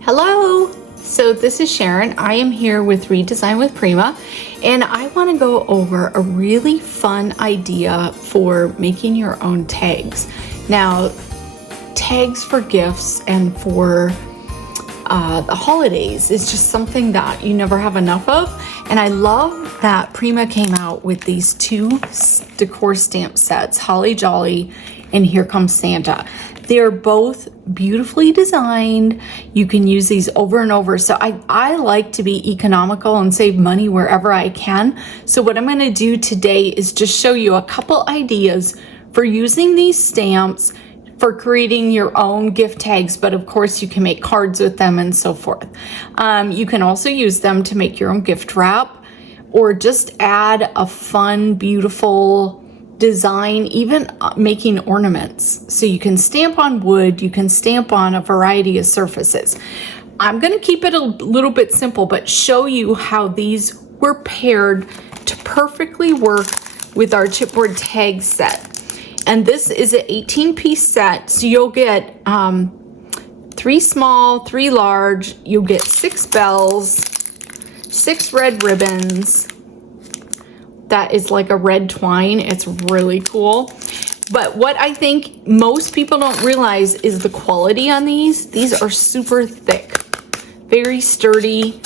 Hello! So this is Sharon. I am here with Redesign with Prima, and I want to go over a really fun idea for making your own tags. Now, tags for gifts and for the holidays is just something that you never have enough of, and I love that Prima came out with these two decor stamp sets, Holly Jolly and Here Comes Santa. They're both beautifully designed. You can use these over and over. So I like to be economical and save money wherever I can. So what I'm going to do today is just show you a couple ideas for using these stamps for creating your own gift tags, but of course you can make cards with them and so forth. You can also use them to make your own gift wrap or just add a fun, beautiful design, even making ornaments. So you can stamp on wood, you can stamp on a variety of surfaces. I'm going to keep it a little bit simple, but show you how these were paired to perfectly work with our chipboard tag set. And this is an 18-piece set, so you'll get 3 small, 3 large, you'll get 6 bells, 6 red ribbons. That is like a red twine. It's really cool. But what I think most people don't realize is the quality on these. These are super thick, very sturdy.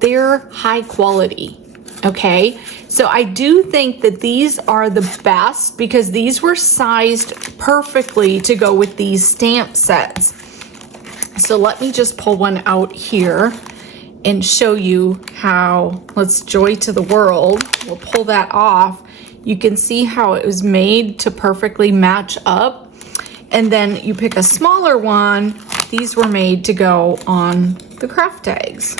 They're high quality, okay? So I do think that these are the best because these were sized perfectly to go with these stamp sets. So let me just pull one out here and show you how, let's Joy to the World, we'll pull that off. You can see how it was made to perfectly match up. And then you pick a smaller one. These were made to go on the craft tags.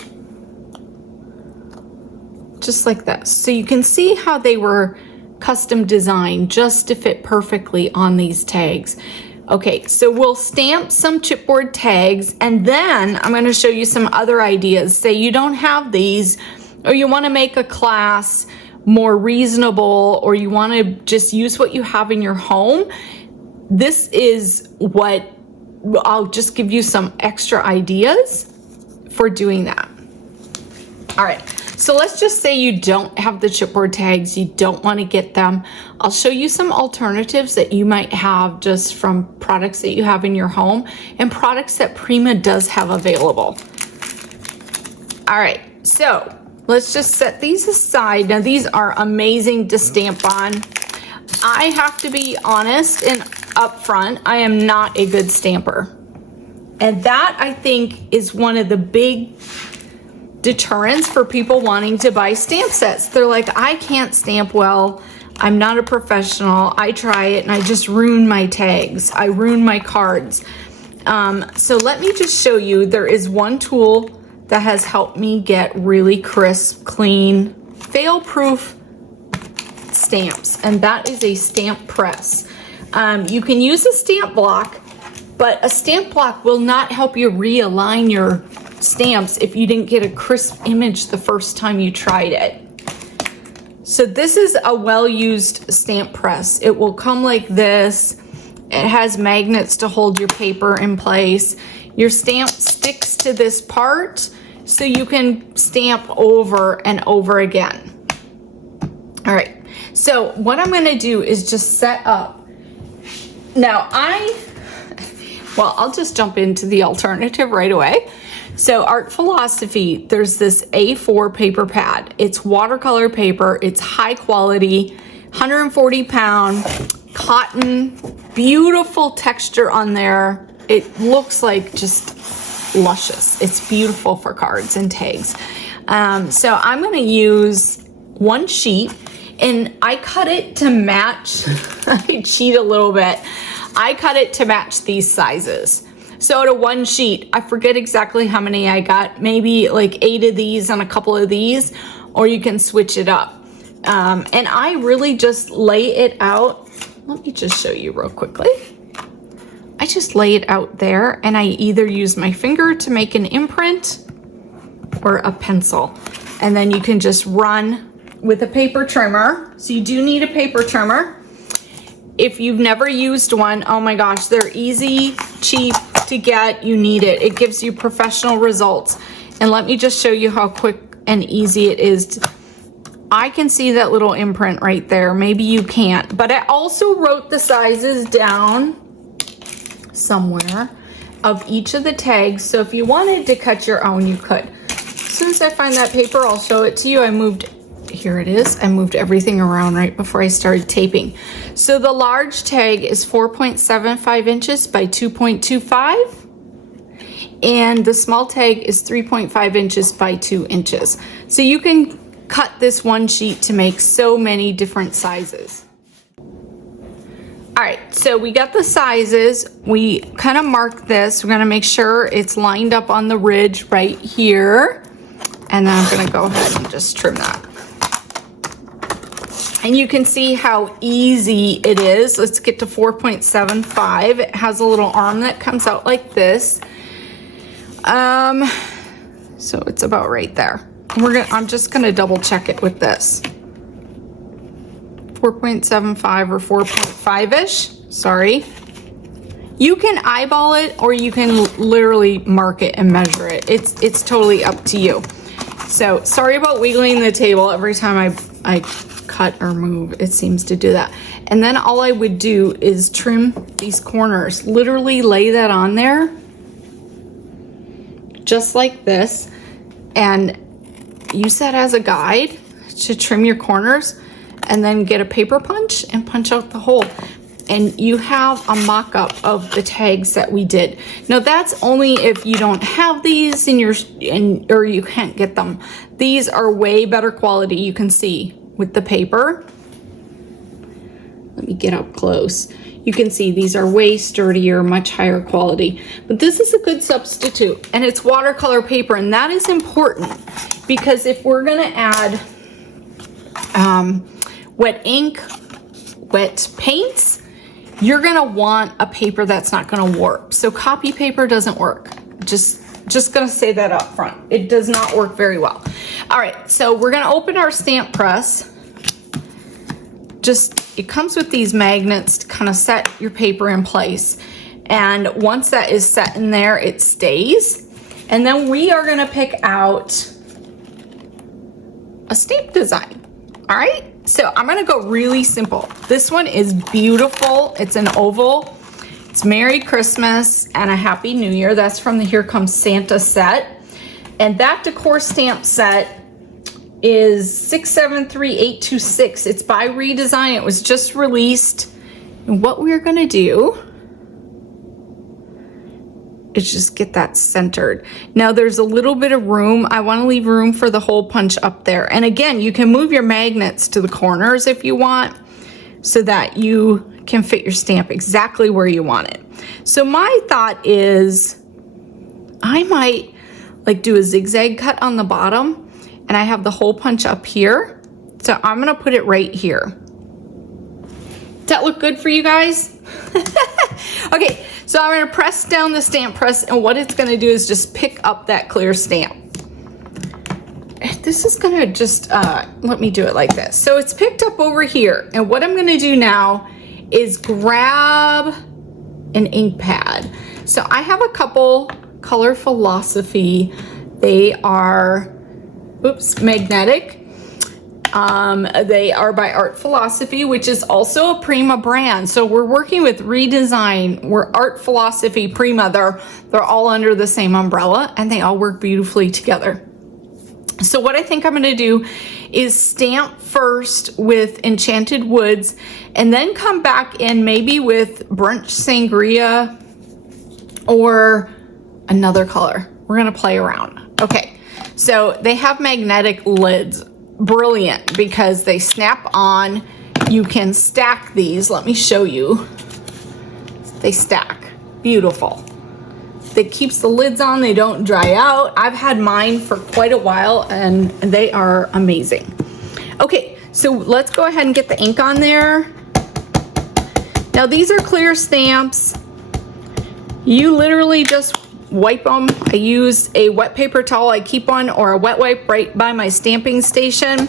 Just like this. So you can see how they were custom designed just to fit perfectly on these tags. Okay, so we'll stamp some chipboard tags and then I'm going to show you some other ideas. Say you don't have these or you want to make a class more reasonable or you want to just use what you have in your home. This is what I'll just give you some extra ideas for doing that. All right. So let's just say you don't have the chipboard tags, you don't want to get them. I'll show you some alternatives that you might have just from products that you have in your home and products that Prima does have available. All right, so let's just set these aside. Now these are amazing to stamp on. I have to be honest and upfront, I am not a good stamper. And that I think is one of the big deterrents for people wanting to buy stamp sets. They're like, I can't stamp well. I'm not a professional. I try it and I just ruin my tags. I ruin my cards. So let me just show you. There is one tool that has helped me get really crisp, clean, fail-proof stamps, and that is a stamp press. You can use a stamp block, but a stamp block will not help you realign your stamps if you didn't get a crisp image the first time you tried it. So this is a well-used stamp press. It will come like this. It has magnets to hold your paper in place. Your stamp sticks to this part so you can stamp over and over again. All right, so what I'm gonna do is just set up. Now I'll just jump into the alternative right away. So Art Philosophy, there's this A4 paper pad. It's watercolor paper, it's high quality, 140 pound, cotton, beautiful texture on there. It looks like just luscious. It's beautiful for cards and tags. So I'm gonna use one sheet and I cut it to match, I cheat a little bit. I cut it to match these sizes. So to one sheet, I forget exactly how many I got, maybe like 8 of these and a couple of these, or you can switch it up. And I really just lay it out. Let me just show you real quickly. I just lay it out there and I either use my finger to make an imprint or a pencil. And then you can just run with a paper trimmer. So you do need a paper trimmer. if you've never used one, oh my gosh, they're easy, cheap to get. You need it. It gives you professional results. And let me just show you how quick and easy it is. I can see that little imprint right there. Maybe you can't, but I also wrote the sizes down somewhere of each of the tags. So if you wanted to cut your own, you could. As soon as I find that paper, I'll show it to you. Here it is. I moved everything around right before I started taping. So the large tag is 4.75 inches by 2.25. And the small tag is 3.5 inches by 2 inches. So you can cut this one sheet to make so many different sizes. All right, so we got the sizes. We kind of mark this. We're gonna make sure it's lined up on the ridge right here. And then I'm gonna go ahead and just trim that. And you can see how easy it is. Let's get to 4.75. It has a little arm that comes out like this. So it's about right there. I'm just gonna double check it with this. 4.75 or 4.5-ish, sorry. You can eyeball it or you can literally mark it and measure it. It's totally up to you. So sorry about wiggling the table every time I cut or move. It seems to do that. And then all I would do is trim these corners. Literally lay that on there just like this and use that as a guide to trim your corners, and then get a paper punch and punch out the hole. And you have a mock-up of the tags that we did. Now that's only if you don't have these or you can't get them. These are way better quality, you can see with the paper. Let me get up close. You can see these are way sturdier, much higher quality. But this is a good substitute, and it's watercolor paper, and that is important because if we're gonna add wet ink, wet paints, you're gonna want a paper that's not gonna warp. So copy paper doesn't work. Just gonna say that up front. It does not work very well. All right, so we're gonna open our stamp press. It comes with these magnets to kind of set your paper in place. And once that is set in there, it stays. And then we are gonna pick out a stamp design. All right, so I'm gonna go really simple. This one is beautiful. It's an oval. It's Merry Christmas and a Happy New Year. That's from the Here Comes Santa set. And that decor stamp set is 673826. It's by Redesign. It was just released. And what we're gonna do is just get that centered. Now there's a little bit of room. I wanna leave room for the hole punch up there. And again, you can move your magnets to the corners if you want so that you can fit your stamp exactly where you want it. So my thought is I might do a zigzag cut on the bottom, and I have the hole punch up here. So I'm gonna put it right here. Does that look good for you guys? Okay, so I'm gonna press down the stamp press, and what it's gonna do is just pick up that clear stamp. This is gonna just, let me do it like this. So it's picked up over here, and what I'm gonna do now is grab an ink pad. So I have a couple Color Philosophy. They are, magnetic. They are by Art Philosophy, which is also a Prima brand. So we're working with Redesign. We're Art Philosophy, Prima. They're all under the same umbrella, and they all work beautifully together. So what I think I'm gonna do is stamp first with Enchanted Woods, and then come back in maybe with Brunch Sangria or another color. We're gonna play around. Okay. So they have magnetic lids. Brilliant, because they snap on. You can stack these. Let me show you. They stack. Beautiful. That keeps the lids on. They don't dry out. I've had mine for quite a while and they are amazing. Okay, so let's go ahead and get the ink on there. Now these are clear stamps. You literally just wipe them. I use a wet paper towel. I keep one or a wet wipe right by my stamping station.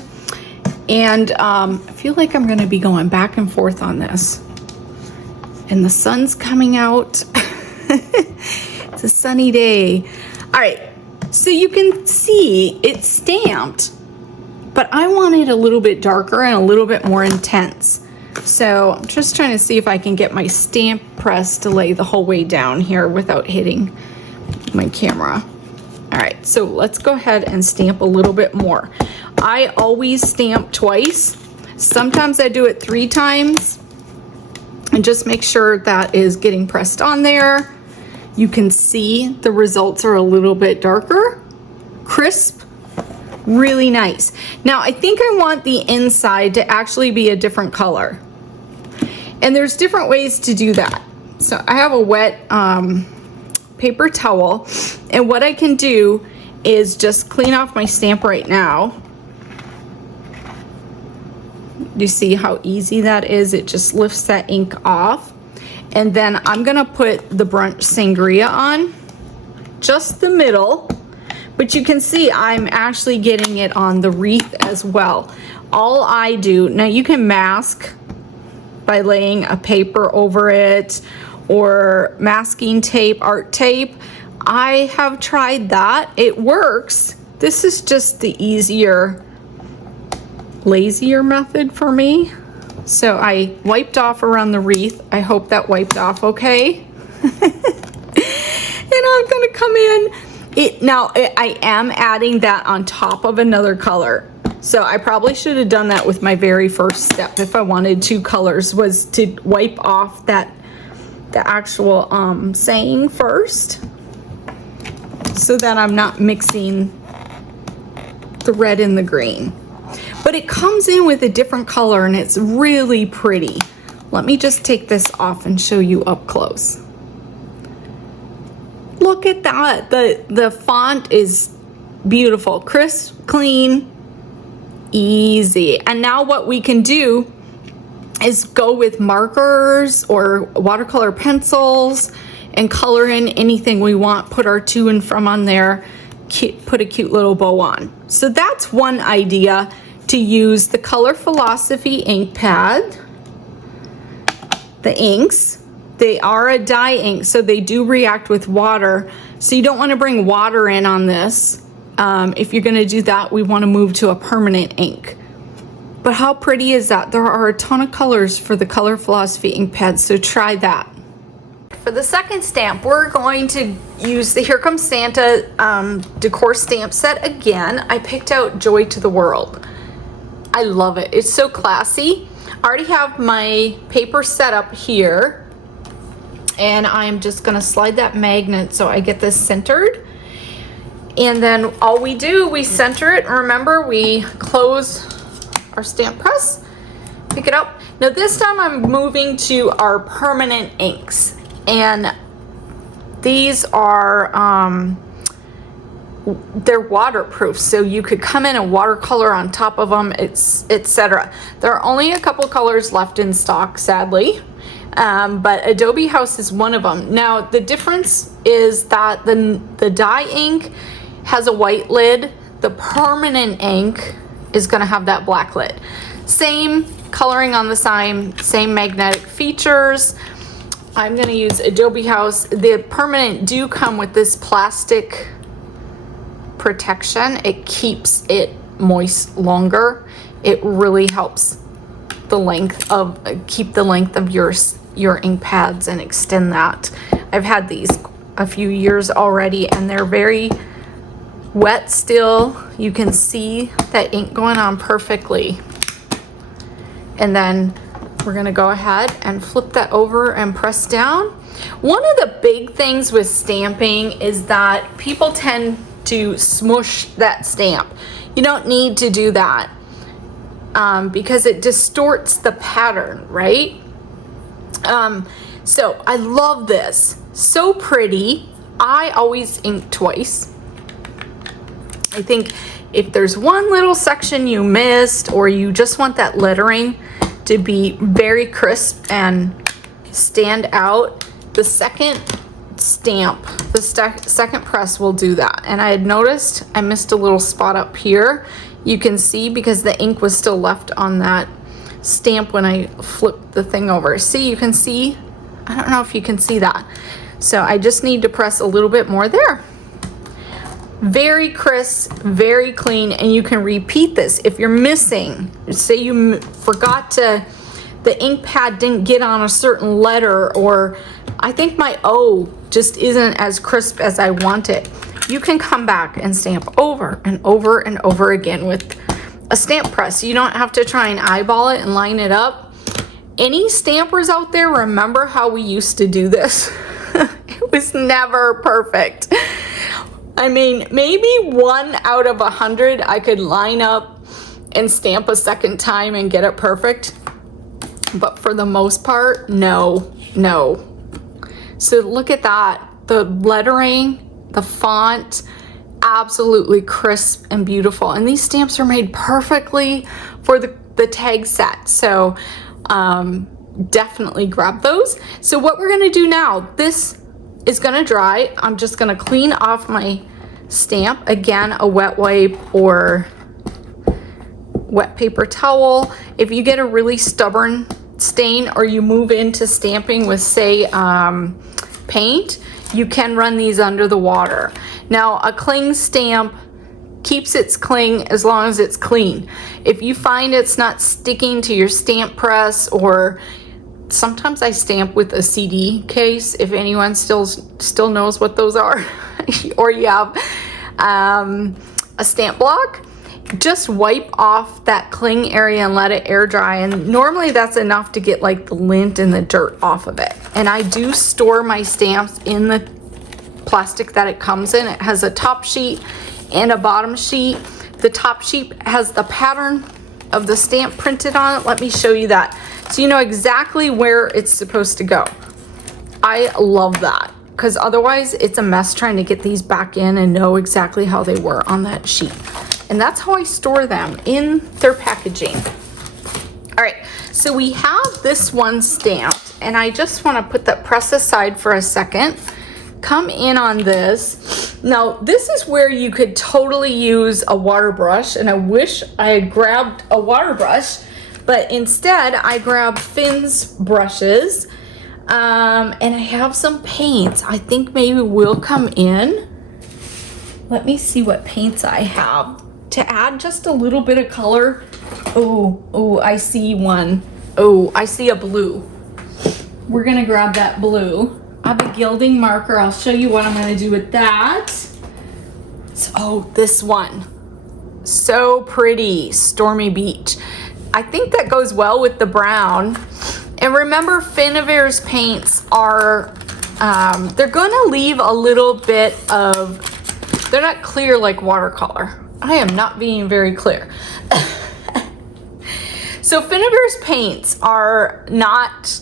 And I feel like I'm gonna be going back and forth on this. And the sun's coming out. It's a sunny day. All right, so you can see it's stamped, but I want it a little bit darker and a little bit more intense. So I'm just trying to see if I can get my stamp press to lay the whole way down here without hitting my camera. All right, so let's go ahead and stamp a little bit more. I always stamp twice. Sometimes I do it 3 times, and just make sure that is getting pressed on there. You can see the results are a little bit darker, crisp, really nice. Now I think I want the inside to actually be a different color. And there's different ways to do that. So I have a wet paper towel, and what I can do is just clean off my stamp right now. You see how easy that is? It just lifts that ink off. And then I'm gonna put the brunch sangria on, just the middle, but you can see I'm actually getting it on the wreath as well. All I do, now you can mask by laying a paper over it or masking tape, art tape. I have tried that, it works. This is just the easier, lazier method for me. So I wiped off around the wreath. I hope that wiped off okay. And I'm gonna come in. I am adding that on top of another color. So I probably should have done that with my very first step if I wanted 2 colors, was to wipe off the actual saying first, so that I'm not mixing the red and the green. But it comes in with a different color and it's really pretty. Let me just take this off and show you up close. Look at that. The font is beautiful, crisp, clean, easy. And now what we can do is go with markers or watercolor pencils and color in anything we want, put our to and from on there, put a cute little bow on. So that's one idea, to use the Color Philosophy ink pad. The inks, they are a dye ink, so they do react with water. So you don't want to bring water in on this. If you're going to do that, we want to move to a permanent ink. But how pretty is that? There are a ton of colors for the Color Philosophy ink pad, so try that. For the second stamp, we're going to use the Here Comes Santa decor stamp set again. I picked out Joy to the World. I love it. It's so classy. I already have my paper set up here, and I'm just gonna slide that magnet so I get this centered. And then all we do, we center it. Remember, we close our stamp press, pick it up. Now this time I'm moving to our permanent inks, and these are they're waterproof, so you could come in and watercolor on top of them, etc. There are only a couple colors left in stock, sadly, but Adobe House is one of them. Now the difference is that the dye ink has a white lid. The permanent ink is going to have that black lid. Same coloring on the side, same magnetic features. I'm going to use Adobe House. The permanent do come with this plastic protection. It keeps it moist longer. It really helps the length of keep the length of your ink pads and extend that. I've had these a few years already, and they're very wet still. You can see that ink going on perfectly. And then we're going to go ahead and flip that over and press down. One of the big things with stamping is that people tend to smush that stamp. You don't need to do that because it distorts the pattern, right? So I love this. So pretty. I always ink twice. I think if there's one little section you missed, or you just want that lettering to be very crisp and stand out, the second stamp, the second press will do that. And I had noticed I missed a little spot up here. You can see because the ink was still left on that stamp when I flipped the thing over. See, you can see I don't know if you can see that. So I just need to press a little bit more there. Very crisp, very clean, and you can repeat this. If you're missing, say you forgot to, the ink pad didn't get on a certain letter, or I think my O just isn't as crisp as I want it, you can come back and stamp over and over and over again with a stamp press. You don't have to try and eyeball it and line it up. Any stampers out there, remember how we used to do this? It was never perfect. I mean, maybe 1 out of 100 I could line up and stamp a second time and get it perfect. But for the most part, no. So look at that. The lettering, the font, absolutely crisp and beautiful. And these stamps are made perfectly for the tag set. So definitely grab those. So what we're gonna do now, this is gonna dry. I'm just gonna clean off my stamp. Again, a wet wipe or wet paper towel. If you get a really stubborn stain or you move into stamping with, say, paint, you can run these under the water. Now, a cling stamp keeps its cling as long as it's clean. If you find it's not sticking to your stamp press, or sometimes I stamp with a CD case, if anyone still knows what those are, or you have a stamp block, just wipe off that cling area and let it air dry. And normally that's enough to get like the lint and the dirt off of it. And I do store my stamps in the plastic that it comes in. It has a top sheet and a bottom sheet. The top sheet has the pattern of the stamp printed on it. Let me show you that, so you know exactly where it's supposed to go. I love that, because otherwise it's a mess trying to get these back in and know exactly how they were on that sheet. And that's how I store them, in their packaging. All right, so we have this one stamped, and I just want to put that press aside for a second. Come in on this. Now, this is where you could totally use a water brush, and I wish I had grabbed a water brush, but instead I grabbed Finn's brushes, and I have some paints. I think maybe we'll come in. Let me see what paints I have to add just a little bit of color. Oh, I see one. Oh, I see a blue. We're gonna grab that blue. I have a gilding marker. I'll show you what I'm gonna do with that. So, this one. So pretty, Stormy Beach. I think that goes well with the brown. And remember, Finnavir's paints are, they're gonna leave a little bit of, they're not clear like watercolor. I am not being very clear. So Finnavir's paints are not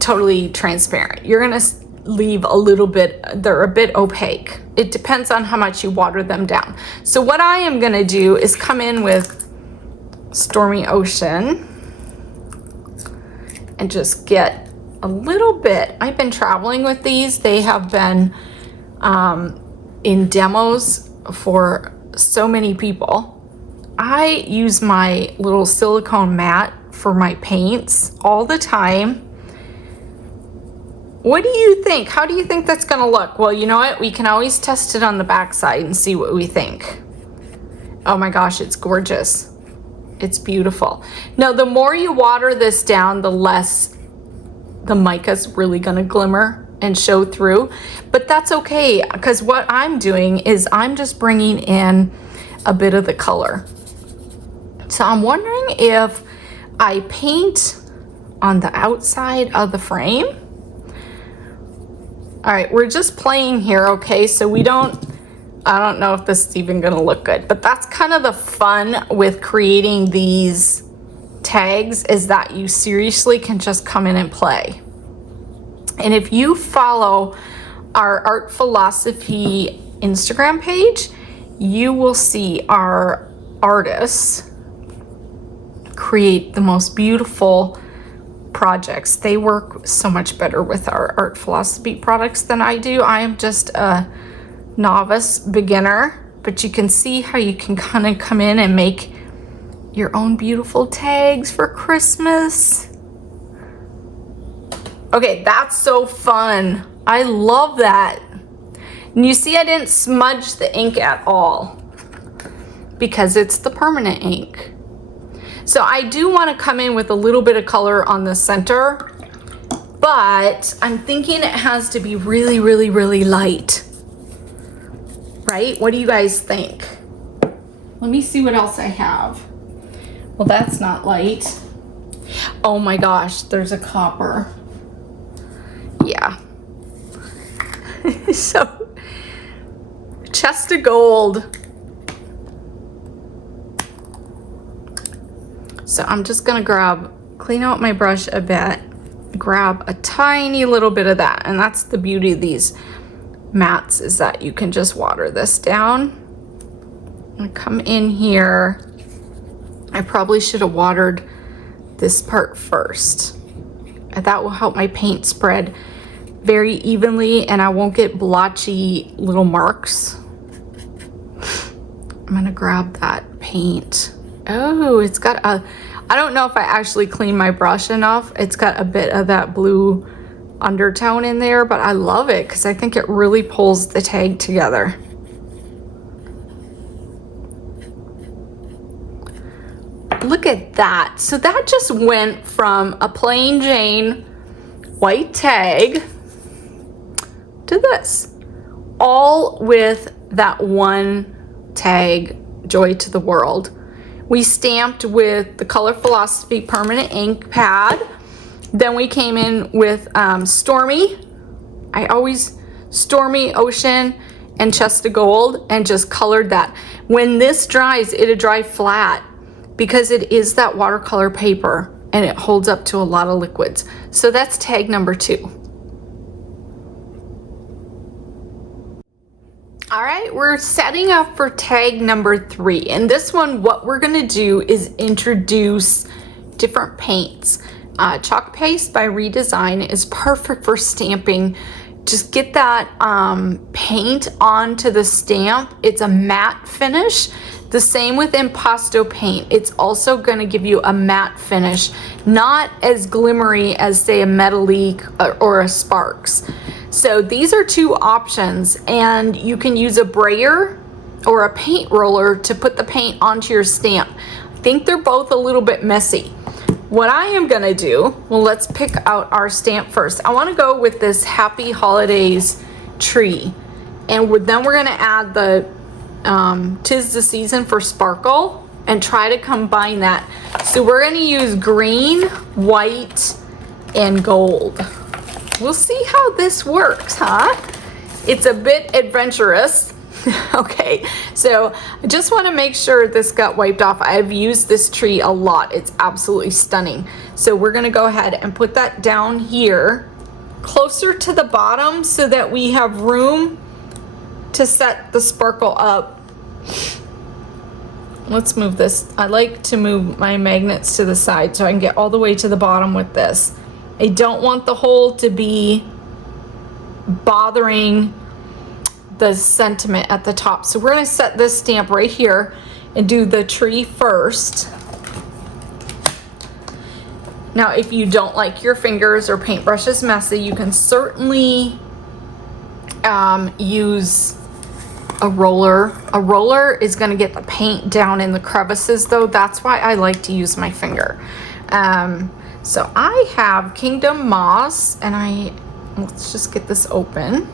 totally transparent. You're gonna leave a little bit, they're a bit opaque. It depends on how much you water them down. So what I am gonna do is come in with Stormy Ocean and just get a little bit. I've been traveling with these. They have been in demos for so many people. I use my little silicone mat for my paints all the time. What do you think? How do you think that's gonna look? Well, you know what? We can always test it on the back side and see what we think. Oh my gosh, it's gorgeous. It's beautiful. Now, the more you water this down, the less the mica's really gonna glimmer and show through. But that's okay, because what I'm doing is I'm just bringing in a bit of the color. So I'm wondering if I paint on the outside of the frame. All right, we're just playing here, okay? So I don't know if this is even gonna look good, but that's kind of the fun with creating these tags, is that you seriously can just come in and play. And if you follow our Art Philosophy Instagram page, you will see our artists create the most beautiful projects. They work so much better with our Art Philosophy products than I do. I am just a novice beginner, but you can see how you can kind of come in and make your own beautiful tags for Christmas. Okay, that's so fun. I love that. And you see I didn't smudge the ink at all because it's the permanent ink. So I do want to come in with a little bit of color on the center, but I'm thinking it has to be really, really, really light. Right? What do you guys think? Let me see what else I have. Well, that's not light. Oh my gosh, there's a copper. Yeah. So, chest of gold. So I'm just gonna clean out my brush a bit, grab a tiny little bit of that, and that's the beauty of these mats, is that you can just water this down. I'm gonna come in here. I probably should have watered this part first. That will help my paint spread very evenly and I won't get blotchy little marks. I'm gonna grab that paint. Oh, it's got a, I don't know if I actually cleaned my brush enough. It's got a bit of that blue undertone in there, but I love it because I think it really pulls the tag together. Look at that. So that just went from a plain Jane white tag to this, all with that one tag, Joy to the World. We stamped with the Color Philosophy permanent ink pad. Then we came in with Stormy. Stormy Ocean and Chest of Gold, and just colored that. When this dries, it'll dry flat because it is that watercolor paper and it holds up to a lot of liquids. So that's tag number 2. All right, we're setting up for tag number 3. And this one, what we're gonna do is introduce different paints. Chalk paste by Redesign is perfect for stamping. Just get that paint onto the stamp. It's a matte finish. The same with impasto paint. It's also going to give you a matte finish, not as glimmery as, say, a Metallique or a Sparks. So these are 2 options, and you can use a brayer or a paint roller to put the paint onto your stamp. I think they're both a little bit messy. What I am gonna do, well, let's pick out our stamp first. I wanna go with this Happy Holidays tree. And then we're gonna add the 'Tis the Season for Sparkle and try to combine that. So we're gonna use green, white, and gold. We'll see how this works, huh? It's a bit adventurous. Okay, so I just want to make sure this got wiped off. I've used this tree a lot. It's absolutely stunning. So we're going to go ahead and put that down here closer to the bottom so that we have room to set the sparkle up. Let's move this. I like to move my magnets to the side so I can get all the way to the bottom with this. I don't want the hole to be bothering the sentiment at the top. So we're going to set this stamp right here and do the tree first. Now, if you don't like your fingers or paintbrushes messy, you can certainly use a roller. A roller is going to get the paint down in the crevices, though. That's why I like to use my finger. So I have Kingdom Moss, and let's just get this open.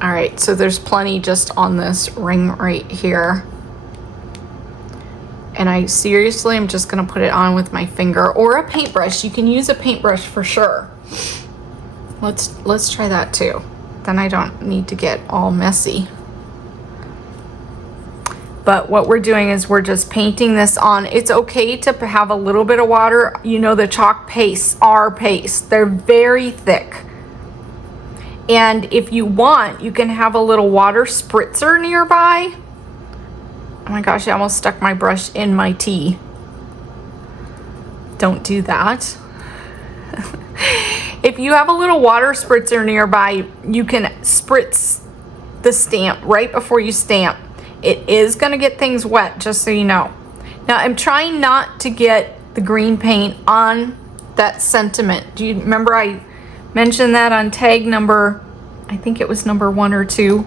All right, so there's plenty just on this ring right here. And I seriously am just gonna put it on with my finger or a paintbrush. You can use a paintbrush for sure. Let's try that too. Then I don't need to get all messy. But what we're doing is we're just painting this on. It's okay to have a little bit of water. You know, the chalk pastes are paste. They're very thick. And if you want, you can have a little water spritzer nearby. Oh my gosh, I almost stuck my brush in my tea. Don't do that. If you have a little water spritzer nearby, you can spritz the stamp right before you stamp. It is going to get things wet, just so you know. Now I'm trying not to get the green paint on that sentiment. Do you remember I mentioned that on tag number, I think it was number 1 or 2.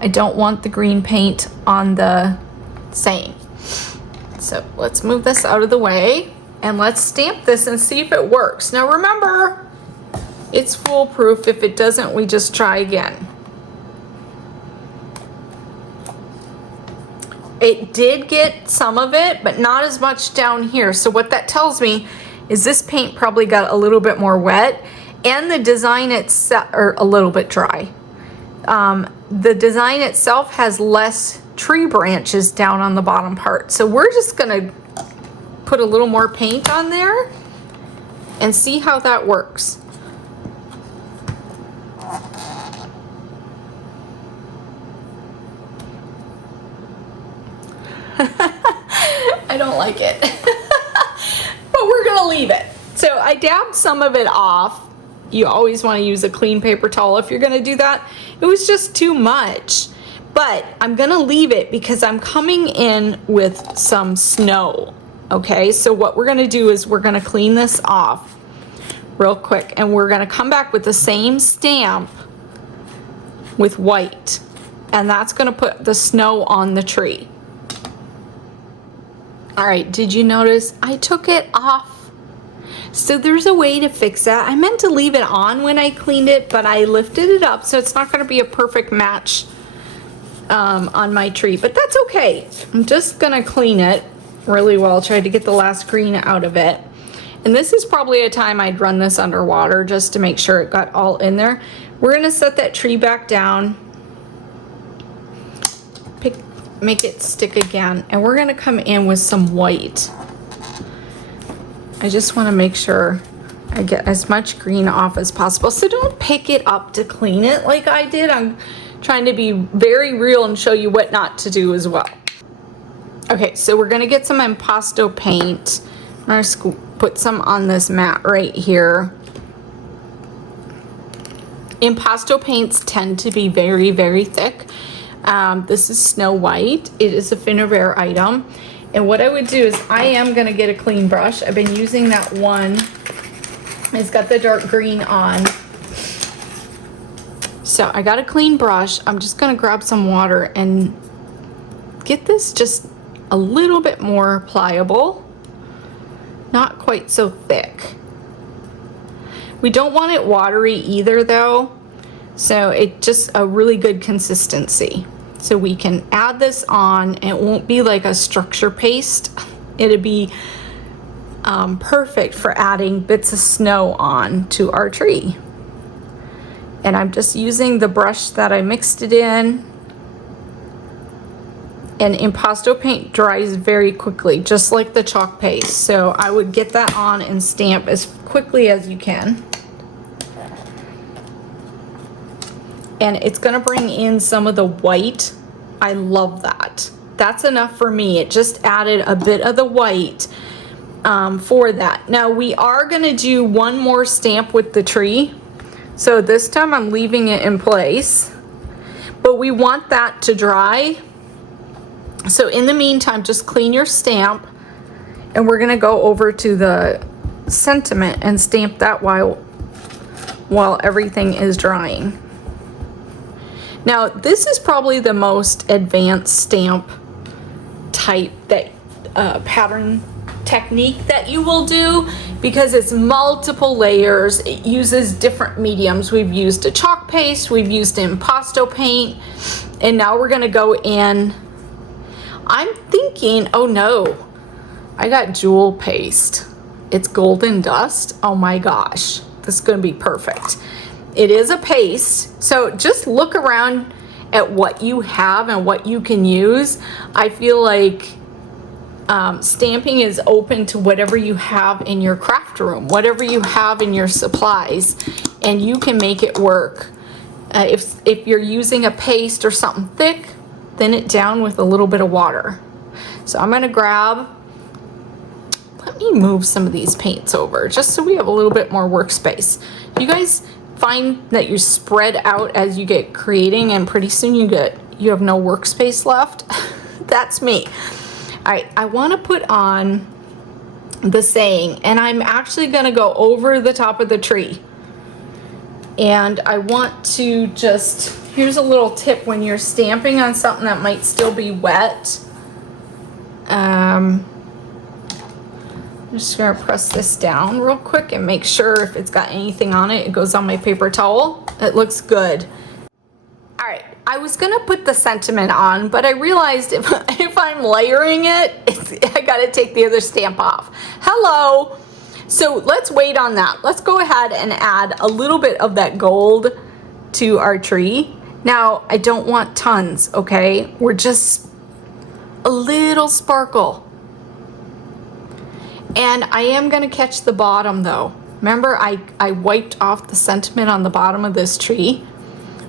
I don't want the green paint on the saying. So let's move this out of the way and let's stamp this and see if it works. Now remember, it's foolproof. If it doesn't, we just try again. It did get some of it, but not as much down here. So what that tells me is this paint probably got a little bit more wet, and the design itself, or a little bit dry. The design itself has less tree branches down on the bottom part. So we're just gonna put a little more paint on there and see how that works. I don't like it, but we're gonna leave it. So I dabbed some of it off. You always want to use a clean paper towel if you're gonna do that. It was just too much, but I'm gonna leave it because I'm coming in with some snow. Okay, so what we're gonna do is we're gonna clean this off real quick, and we're gonna come back with the same stamp with white, and that's gonna put the snow on the tree. All right, did you notice I took it off? So there's a way to fix that. I meant to leave it on when I cleaned it, but I lifted it up, so it's not gonna be a perfect match on my tree, but that's okay. I'm just gonna clean it really well, try to get the last green out of it. And this is probably a time I'd run this underwater just to make sure it got all in there. We're gonna set that tree back down, make it stick again, and we're gonna come in with some white. I just wanna make sure I get as much green off as possible. So don't pick it up to clean it like I did. I'm trying to be very real and show you what not to do as well. Okay, so we're gonna get some impasto paint. I'm gonna put some on this mat right here. Impasto paints tend to be very, very thick. This is Snow White. It is a Finnabair item. And what I would do is I am gonna get a clean brush. I've been using that one. It's got the dark green on. So I got a clean brush. I'm just gonna grab some water and get this just a little bit more pliable. Not quite so thick. We don't want it watery either though. So it's just a really good consistency. So we can add this on, and it won't be like a structure paste. It'll be perfect for adding bits of snow on to our tree. And I'm just using the brush that I mixed it in. And impasto paint dries very quickly, just like the chalk paste. So I would get that on and stamp as quickly as you can. And it's gonna bring in some of the white. I love that. That's enough for me. It just added a bit of the white for that. Now we are gonna do one more stamp with the tree. So this time I'm leaving it in place, but we want that to dry. So in the meantime, just clean your stamp, and we're gonna go over to the sentiment and stamp that while everything is drying. Now this is probably the most advanced stamp type that pattern technique that you will do, because it's multiple layers. It uses different mediums. We've used a chalk paste, we've used impasto paint, and now we're gonna go in. I'm thinking, oh no, I got jewel paste. It's golden dust. Oh my gosh, this is gonna be perfect. It is a paste, so just look around at what you have and what you can use. I feel like stamping is open to whatever you have in your craft room, whatever you have in your supplies, and you can make it work. If you're using a paste or something thick, thin it down with a little bit of water. So I'm gonna grab, let me move some of these paints over just so we have a little bit more workspace. You guys find that you spread out as you get creating and pretty soon you have no workspace left? That's me. All right, I want to put on the saying, and I'm actually going to go over the top of the tree. And I want to just, here's a little tip when you're stamping on something that might still be wet. I'm just gonna press this down real quick and make sure if it's got anything on it, it goes on my paper towel. It looks good. All right, I was gonna put the sentiment on, but I realized if I'm layering it, I gotta take the other stamp off. Hello. So let's wait on that. Let's go ahead and add a little bit of that gold to our tree. Now, I don't want tons, okay? We're just a little sparkle. And I am gonna catch the bottom though. Remember, I wiped off the sentiment on the bottom of this tree?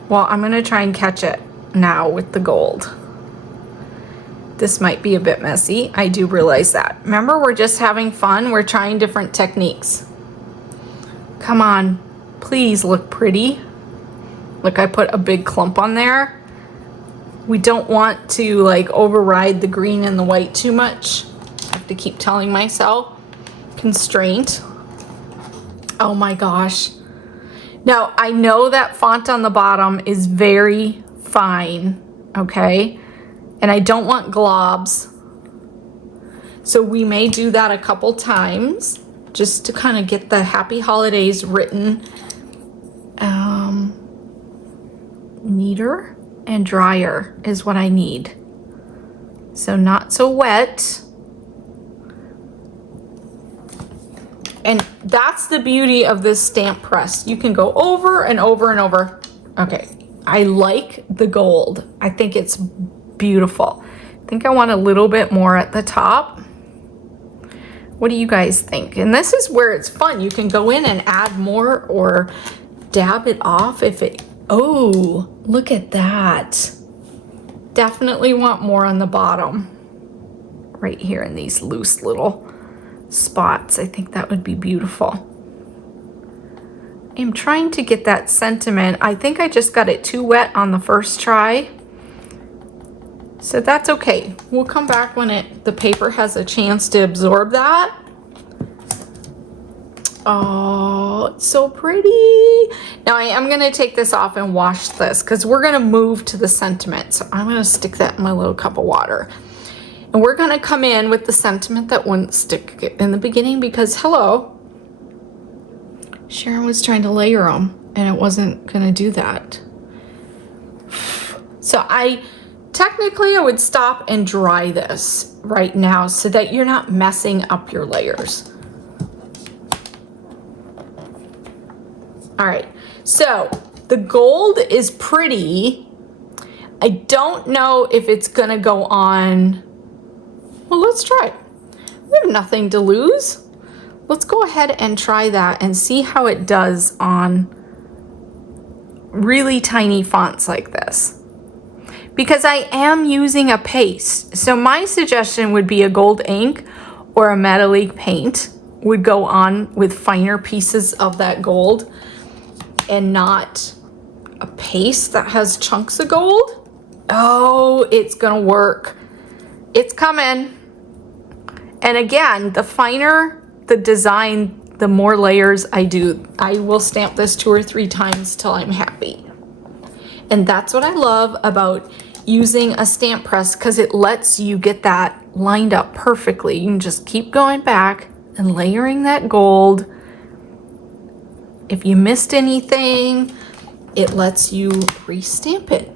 Well, I'm gonna try and catch it now with the gold. This might be a bit messy. I do realize that. Remember, we're just having fun. We're trying different techniques. Come on, please look pretty. Look, I put a big clump on there. We don't want to like override the green and the white too much. I have to keep telling myself. Constraint. Oh my gosh. Now, I know that font on the bottom is very fine, okay? And I don't want globs. So we may do that a couple times just to kind of get the happy holidays written. Neater and drier is what I need. So not so wet. And that's the beauty of this stamp press. You can go over and over and over. Okay, I like the gold. I think it's beautiful. I think I want a little bit more at the top. What do you guys think? And this is where it's fun. You can go in and add more or dab it off if it, oh, look at that. Definitely want more on the bottom. Right here in these loose little spots. I think that would be beautiful. I'm trying to get that sentiment. I think I just got it too wet on the first try. So that's okay. We'll come back when the paper has a chance to absorb that. Oh, it's so pretty. Now I am gonna take this off and wash this because we're gonna move to the sentiment. So I'm gonna stick that in my little cup of water. And we're gonna come in with the sentiment that wouldn't stick in the beginning because, hello, Sharon was trying to layer them and it wasn't gonna do that. So technically I would stop and dry this right now so that you're not messing up your layers. All right, so the gold is pretty. I don't know if it's gonna go on. Well, let's try it. We have nothing to lose. Let's go ahead and try that and see how it does on really tiny fonts like this. Because I am using a paste. So my suggestion would be a gold ink or a metallic paint would go on with finer pieces of that gold and not a paste that has chunks of gold. Oh, it's gonna work. It's coming. And again, the finer the design, the more layers I do. I will stamp this 2 or 3 times till I'm happy. And that's what I love about using a stamp press, because it lets you get that lined up perfectly. You can just keep going back and layering that gold. If you missed anything, it lets you re-stamp it.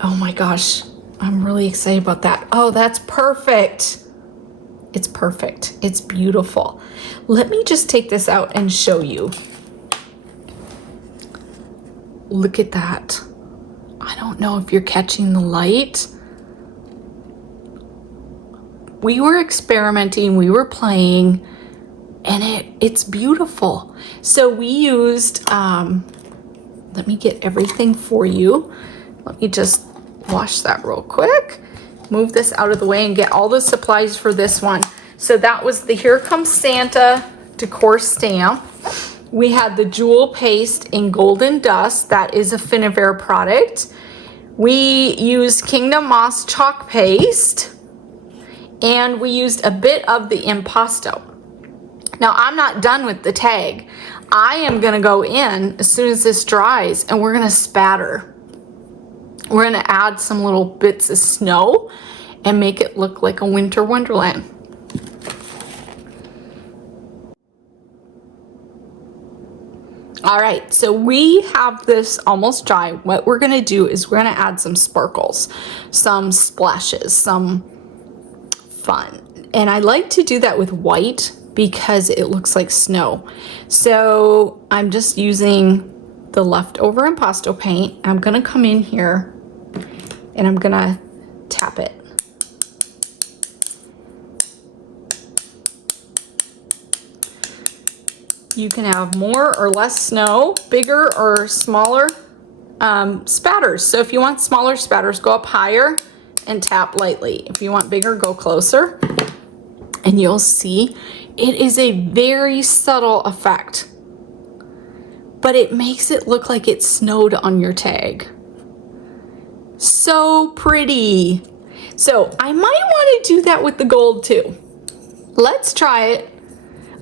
Oh my gosh, I'm really excited about that. Oh, that's perfect. It's perfect. It's beautiful. Let me just take this out and show you. Look at that. I don't know if you're catching the light. We were experimenting, we were playing, and it's beautiful. So we used, let me get everything for you. Let me just wash that real quick. Move this out of the way and get all the supplies for this one. So that was the Here Comes Santa decor stamp. We had the jewel paste in Golden Dust. That is a Finavere product. We used Kingdom Moss chalk paste, and we used a bit of the impasto. Now I'm not done with the tag. I am gonna go in as soon as this dries, and we're gonna spatter. We're gonna add some little bits of snow and make it look like a winter wonderland. All right, so we have this almost dry. What we're gonna do is we're gonna add some sparkles, some splashes, some fun. And I like to do that with white because it looks like snow. So I'm just using the leftover impasto paint. I'm gonna come in here and I'm gonna tap it. You can have more or less snow, bigger or smaller spatters. So if you want smaller spatters, go up higher and tap lightly. If you want bigger, go closer. And you'll see it is a very subtle effect, but it makes it look like it snowed on your tag. So pretty. So I might want to do that with the gold too. Let's try it.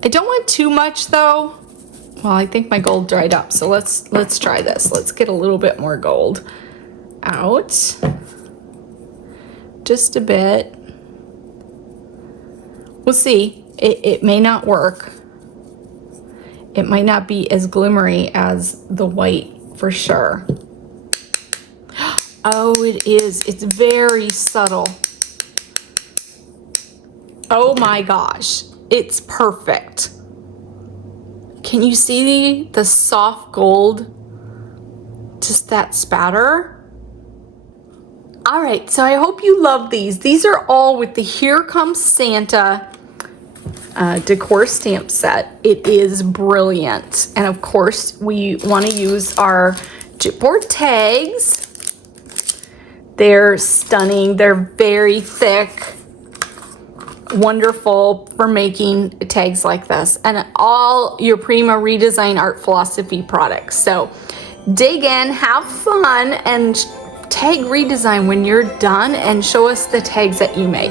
I don't want too much though. Well, I think my gold dried up, so let's try this. Let's get a little bit more gold out. Just a bit. We'll see. It may not work. It might not be as glimmery as the white for sure. Oh, it is. It's very subtle. Oh my gosh. It's perfect. Can you see the soft gold? Just that spatter. All right, so I hope you love these. These are all with the Here Comes Santa decor stamp set. It is brilliant. And of course, we want to use our chipboard tags. They're stunning. They're very thick. Wonderful for making tags like this, and all your Prima Redesign Art Philosophy products. So dig in, have fun, and tag redesign when you're done, and show us the tags that you make.